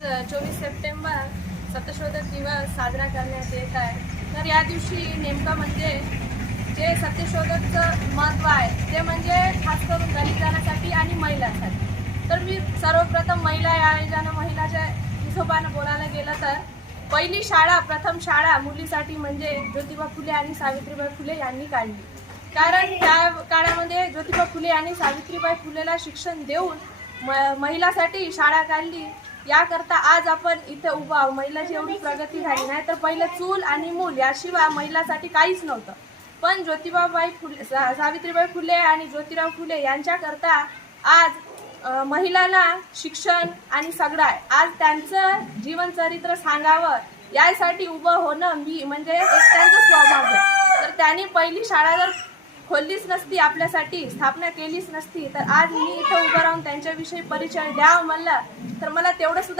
24 September सत्यशोधक दिवस साजरा करण्यात येत आहे। तर या दिवशी नेमका म्हणजे जे सत्यशोधकचं महत्त्व आहे ते म्हणजे खास करून दलितांसाठी आणि महिलांसाठी। तर मी सर्वप्रथम महिला या आयोजन महिलाच्या हिशोबाने बोलायला गेलं तर पहिली शाळा प्रथम शाळा मुलीसाठी म्हणजे ज्योतिबा फुले आणि सावित्रीबाई फुले यांनी काढली। कारण त्या काळामध्ये ज्योतिबा फुले आणि सावित्रीबाई फुलेला शिक्षण देऊन महिलांसाठी शाळा काढली। याकरता आज आपण इथे उभा आहोत। महिलाची एवढी प्रगती झाली नाही तर पहिले चूल आणि मूल याशिवाय महिलांसाठी काहीच नव्हतं। पण ज्योतिबाबाई फुले सावित्रीबाई फुले आणि ज्योतिराव फुले यांच्याकरता आज महिलांना शिक्षण आणि सगळं आहे। आज त्यांचं जीवनचरित्र सांगावं यासाठी उभं होणं मी म्हणजे एक त्यांचं स्वभाव आहे। तर त्यांनी पहिली शाळा जर खोललीच नसती, आपल्यासाठी स्थापना केलीच नसती, तर आज मी इथं उभं राहून त्यांच्याविषयी परिचय द्यावं म्हणलं तर मला तेवढं सुद्धा